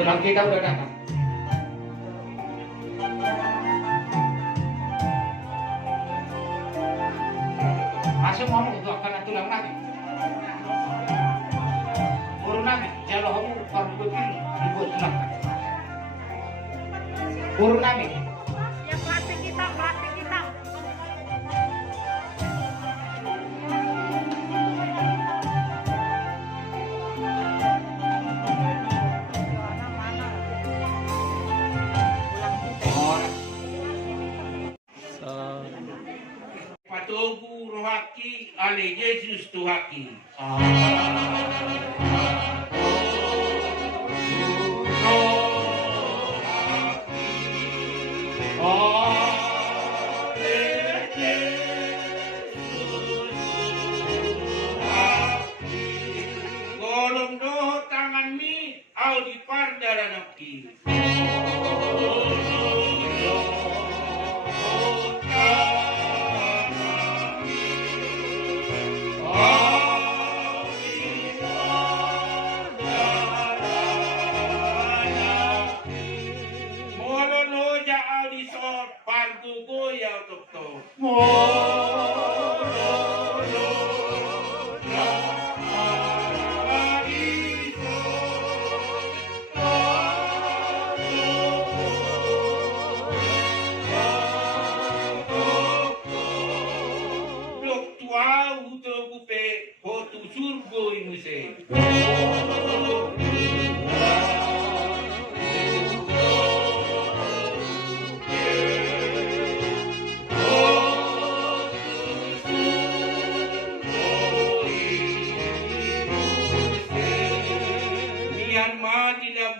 tulang kita udah datang. Masuk ngomong itu akan tulang nabi. Puru nabi, jalo kamu baru begini dibuat tulang. Puru nabi. Ya plastik hitam, plastik hitam. Patogu rohaki ale Yesus tuhaki. Golong doho tangan mi au di pardaranaki.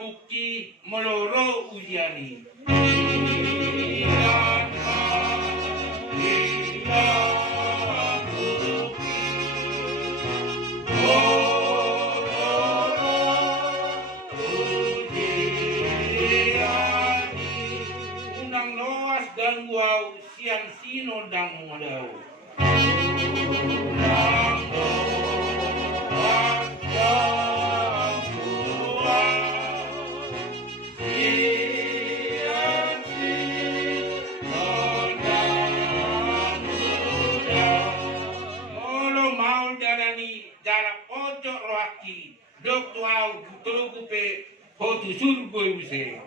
Buki meloro ujiani. Unang loas dan guau siang sino dang modau. Dok tuau turuku pe hotu surgo use.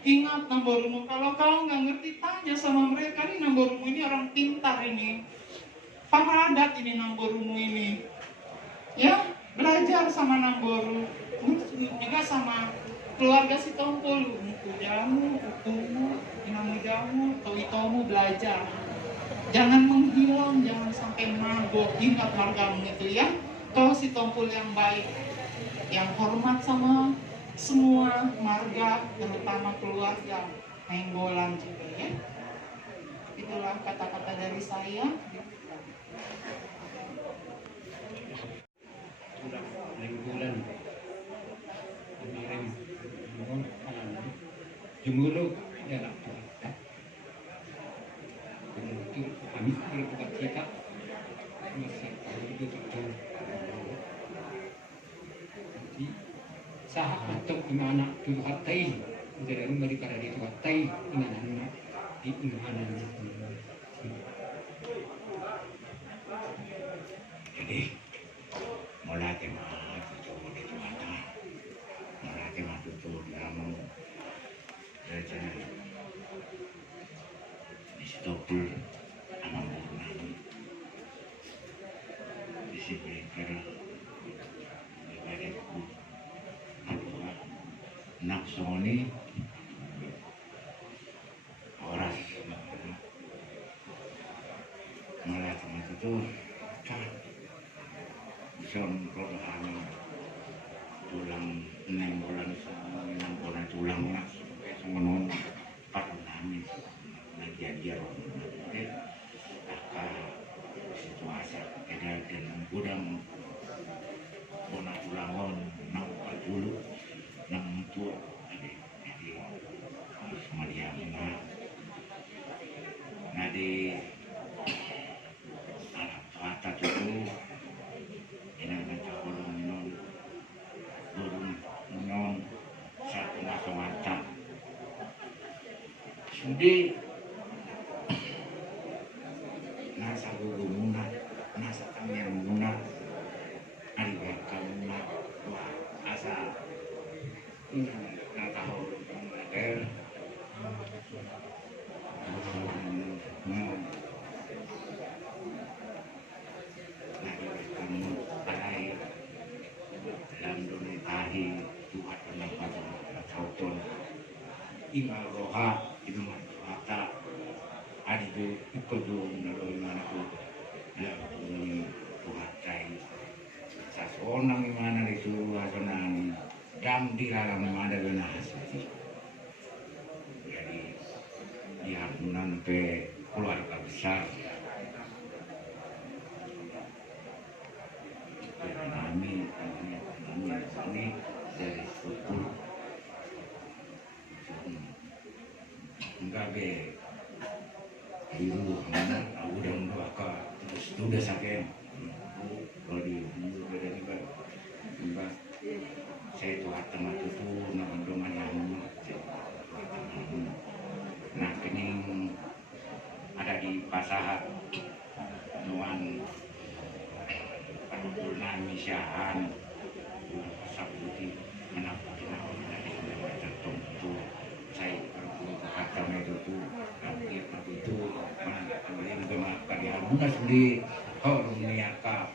Ingat Namborumu, kalau kau nggak ngerti tanya sama mereka. Ini Namborumu ini orang pintar ini, paradat ini Namborumu ini. Ya, belajar sama Namboru, juga sama keluarga si Tompol, jamu, ukumu, inamu jamu, toitomu belajar. Jangan menghilang, jangan sampai mabok. Ingat margamu itu ya. Kau si Tompol yang baik, yang hormat sama semua marga, terutama keluarga Nainggolan juga ya. Itulah kata-kata dari saya. Nainggolan, Jumulog, ya nak. Itu kami berbuat kita masih itu betul. Sah atau imana tu hatai dari rumah di pada itu hatai imana di imana. Jadi mulai tema itu di mana, mulai tema itu nama raja di situ pun anak orang di sini kerana naksoni oras malah teman-teman itu kan son rodahan tulang 6 bulan sama 6 bulan tulang nak semono namin nagyagyar situasi kaya din gudang bona tulangon ng pagulog ng mutua jadi semadiang na di anak kata itu inang nagkakulong nun burung nun satu masa-masa sudah nasa guru muna nasa kanyang muna aliwag ka muna wah asa nataho nager nagiwag ka mo ay dalam dunia tahi Tuhan pernah pada atau Ima roha itu mata ada itu ikut melalui mana tu lalu Tuhan cai seseorang di mana itu asanan dam di dalam mana guna hasil jadi dia sampai keluarga besar kami dari sepuluh enggak be dulu udah doa terus udah sakit kalau di beda juga enggak saya tuh teman itu nama doman yang nah kening ada di pasar nuan pernah misyahan pasar putih menapa dari tertentu saya kata itu tuh hampir itu mana kalian gema kalian munas di orang niaka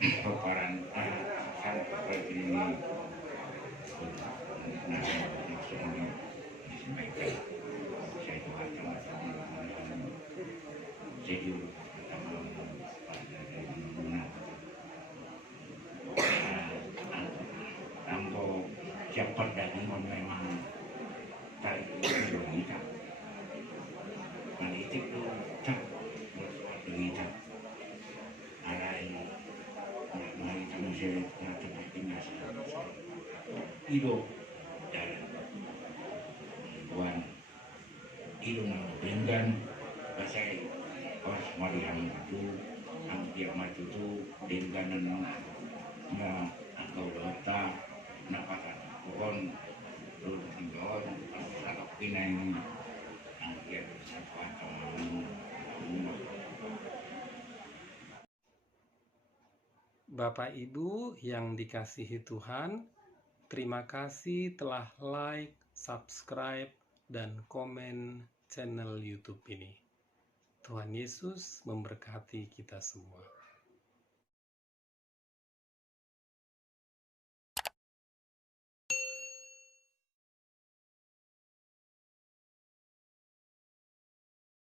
peparan kan seperti ini nah maksudnya disampaikan saya juga cuma jadi pertama pada mana tanpa cepat dan memang tarik itu kita politik itu tak kita ada yang mari manusia yang tetap tinggal hidup dan buan hidup dengan saya pas mariam itu hampir mati itu dengan na atau data napakan pohon lalu tinggal agak pinang hampir satu Bapak Ibu yang dikasihi Tuhan, terima kasih telah like, subscribe, dan komen channel YouTube ini. Tuhan Yesus memberkati kita semua.